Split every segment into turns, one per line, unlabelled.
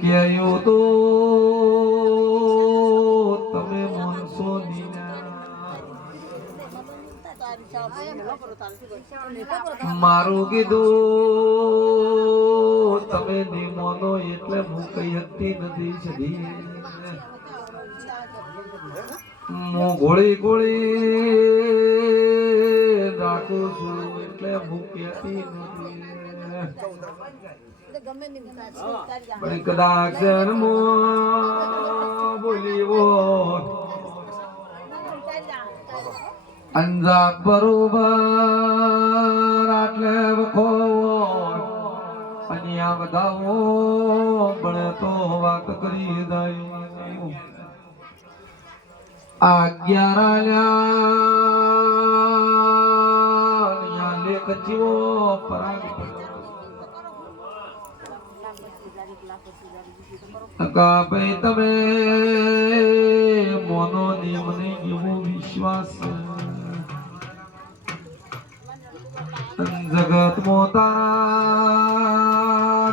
ક્યાંયો તો, તમે માનશો મારું કીધું, તમે નિમોનો એટલે હું કઈ હતી નથી સદી હું ગોળી ગોળી રાખું છું એટલે હું કહેતી નથી. પણ કદાચ જન્મો બોલી હોય અંજાત બરોબર આટલે વખો અને આ બધાઓ પણ તો વાત કરી દઈ. આજ્ઞા આલ્યા કા ભાઈ તમે મોનો નિયમને એવો વિશ્વાસ. જગત મોતા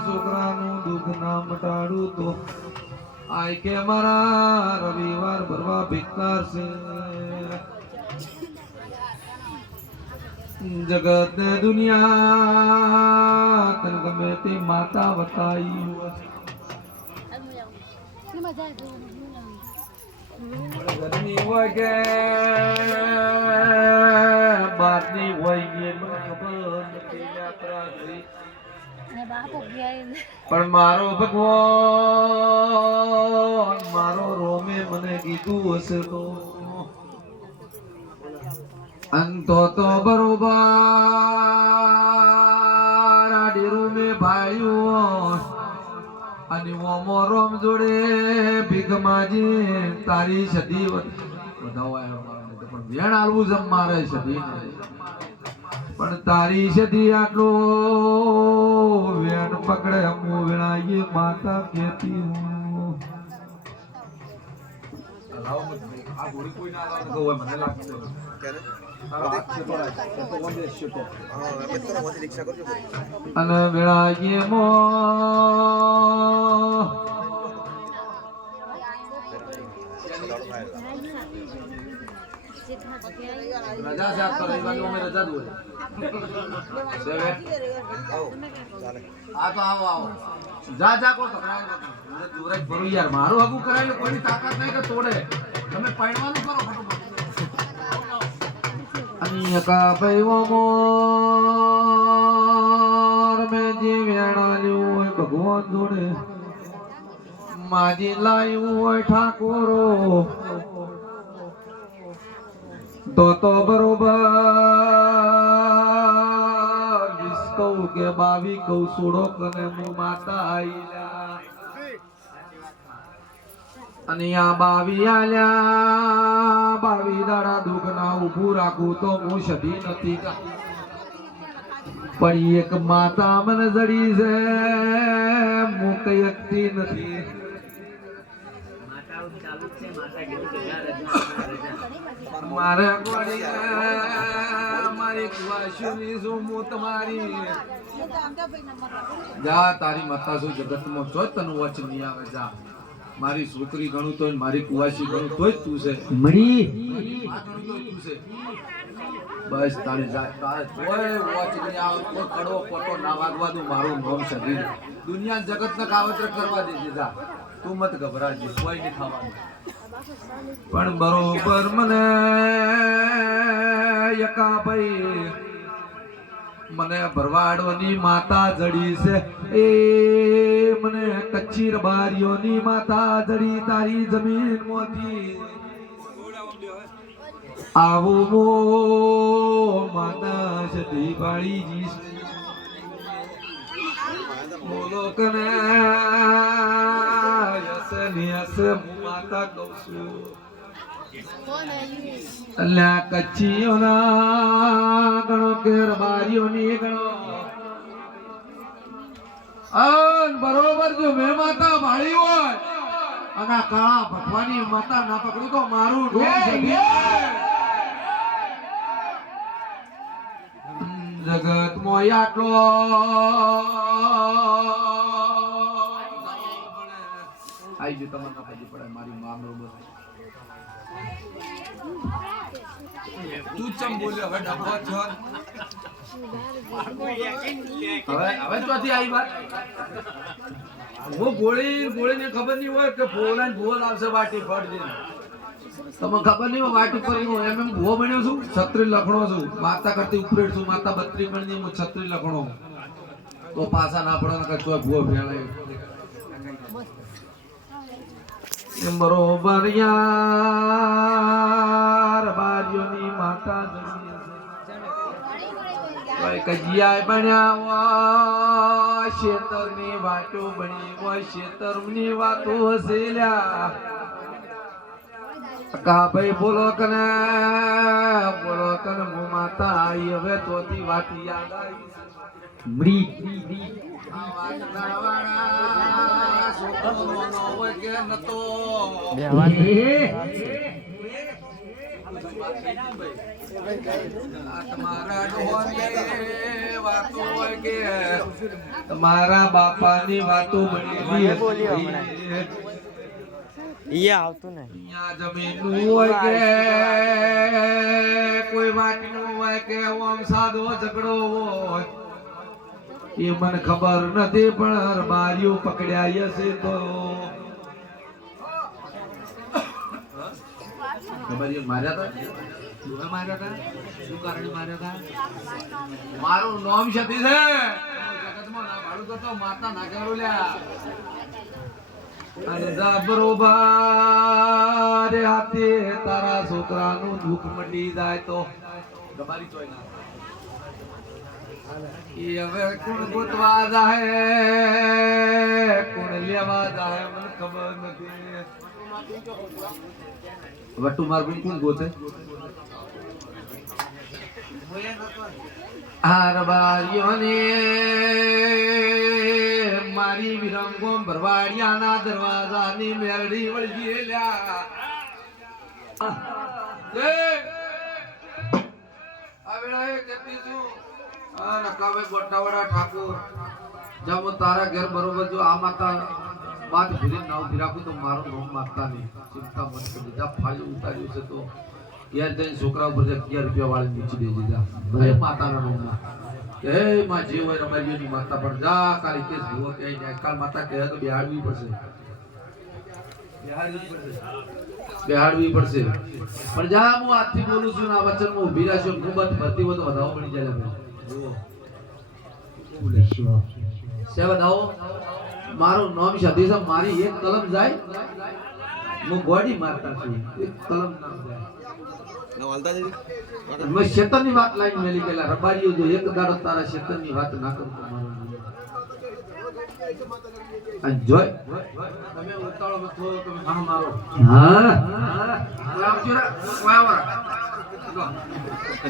છોકરાનું દુઃખ ના મટાડું તો આય કે મારા રવિવાર ભરવા ભિકાર છે. જગત દુનિયા તને ગમે તે માતા બતાઈ હોય હોય કે બહારની હોય એ ખબર નથી યાત્રા કરી. પણ મારો ભગવાન મારો રોમે મને કીધું હશે તો. અંતો તો બરોબર આડી રૂમે મેં ભાઈઓ અને ઓમો રોમ જોડે ભીખમાજી તારી સદી પણ વેણ આલવું છે મારે સદી પણ તારી સદી આટલો વેણ પકડે હું વેણાઈએ માતા કેતી હું. આ ગોળી કોઈ ના લાગે મને લાગશે અને વેળાએ મો. રજા છે આજ અમે રજા જ કોઈ યાર. મારું હગું કરાયેલું કોઈની તાકાત નહીં કે તોડે. તમે પાડવાનું કરો કા ભાઈઓ મોર મેં જે વેણાલ્યું હોય ભગવાન જોડે. માજી લાયું હોય ઠાકોરો. તો તો બરોબર વીસ કે બાવી કહું સોડો કને હું માતા આઈલા અને આ બાવી આલ્યા બાવી દાડા દુઃખ ના ઊભું રાખું તો હું સધી નથી પણ એક માતા મને જડી છે હું કઈ શકતી નથી મારે મારી કુવાશુની શું હું તમારી જા તારી માતા શું જગતમાં જો તનું વચન નહીં આવે જા. મારી છોકરી ગણું તોય મારી કુવાસી ગણું તું છે.
મણી
આ તું છે. બસ તારી જા તારે કોઈ વચ નહીં આવે કોઈ કડવો પટો ના વાગવા દઉં મારું નામ શરીર દુનિયા જગતને કાવતર કરવા દે દીધા તું મત ગભરાજે કોઈ નહીં ખાવાનું. પણ બરોબર મને યકા ભાઈ મને ભરવાડવાની માતા જડી છે. એ મને કચ્છી રબારીઓની માતા જડી તારી જમીન મોતી. આવું મો માતા સતી બાળીજી બોલો કને યસ ને યસ માતા કહું છું. અલ્યા કચ્છીઓના ગણો કેર બારીઓની ગણો. અન બરોબર જો મે માતા ભાળી હોય અને આ કાળા ભગવાની માતા ના પકડું તો મારું ઢોલ જડી જગત મોય આટલો. આઈ જો તમને ના પડે મારી માં બરોબર. તું ચમ બોલ્યો? હવે ડબ્બો છો હવે ચોથી આવી વાત? હું ગોળી, ગોળીને ખબર નહીં હોય કે ભોલા ને ભૂલ આવશે વાટી ફટ જઈને તમને ખબર નહીં હોય વાટી પર હું એમ એમ ભૂવો બન્યો છું? છત્રી લખણો છું. માતા કરતી ઉપરેડ છું. માતા બત્રી બની હું છત્રી લખણો. તો પાછા ના પડે કચો ભૂવો ફેલાય બરોબર યાર, બારીઓની માતા કોઈ કજિયા બન્યા હોય શેતરની વાટો બની શેતરની વાતો હસેલ્યા કા ભાઈ બોલો કને બોલો કને મો માતા આઈ હવે તોથી વાત યાદ આવી
મરી.
આ વાત કરવાના છોકરો નો હોય નતો. તમારા બાપા બાપાની વાતો
બની આવતું ને
હોય કે કોઈ વાટનું હોય કે આમ સાદો ઝઘડો હોય એ મને ખબર નથી પણ બારીઓ પકડ્યા હશે તો. ખબર માર્યા હતા તુંએ માર્યા હતા શું કારણે માર્યા હતા મારું નામ છે. જગતમાં ના ભાડું કરતો માતા ના કરું લ્યા બરોબર હાથે તારા છોકરાનું દુઃખ મટી જાય તો. તમારી ચોય હવે કોણ ગોતવા જાય કોણ લેવા જાય મને ખબર નથી. વટુ માર ભાઈ કોણ ગોતે? હાર બારીઓને મારી વિરંગો ભરવાડિયાના દરવાજાની મેરડી વળગી લ્યા. નકામે ગોટાવાળા ઠાકોર જામ તારા ઘેર બરોબર જો આ માતા બાદ ધીરે ના ઊભી રાખું તો મારું નામ માગતા નહીં. ચિંતા મત કરી જા ફાજુ ઉતાર્યું છે તો યાર જઈને છોકરા ઉપર અગિયાર રૂપિયા વાળી નીચી દેજે જા ભલે માતાના નામમાં હે માં જે હોય રમાજીની માતા પણ. જા કાલી કેસ ભૂવો ક્યાંય જાય. કાલ માતા કહે તો બિહાડવી પડશે. બિહાડવી પડશે. બિહાડવી પડશે. પણ જા હું આજથી બોલું છું ને આ વચન હું ઊભી ખૂબ જ ભરતી હોય તો વધાવો પડી જાય ભાઈ જુઓ. સે વધાવો મારું નામ સતી છે મારી એક કલમ જાય હું ગોડી મારતા છું. એક કલમ ના જાય. મેં શેતનની વાત લાઈન મેલી ગયેલા રબારીઓ જો એક દાડો તારા શેતનની વાત ના કરતો મારું જોય. તમે ઉતાળો મથો તમે ખાનો મારો.
હા.
કોઈ આવજો રે કોઈ આવો રે લો.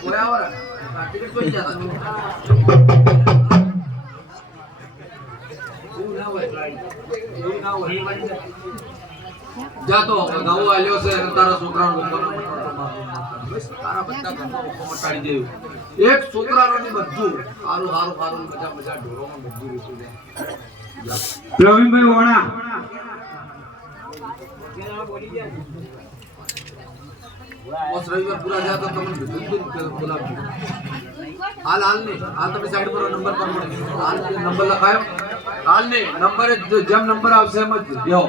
કોઈ આવો રે આ ટિકિટ કોઈ ગયા તા? એવું ના હોય એવું ના હોય જા તો નવો આલ્યો છે અને તારા છોકરાનો. બસ તારા બધા મટાડી દેવું એક છોકરાનો ની બધું સારું સારું સારું મજા મજા ઢોરોમાં બધું રીતું છે.
પ્રવીણભાઈ વોણા
પોસ રવિવાર પૂરા તો તમને બધું જ બોલાવજો હાલ હાલ ને હાલ તમે સાઈડ પર નંબર પર મળે. હાલ નંબર લખાયો. હાલ ને નંબર જેમ નંબર આવશે એમ જ. બેહો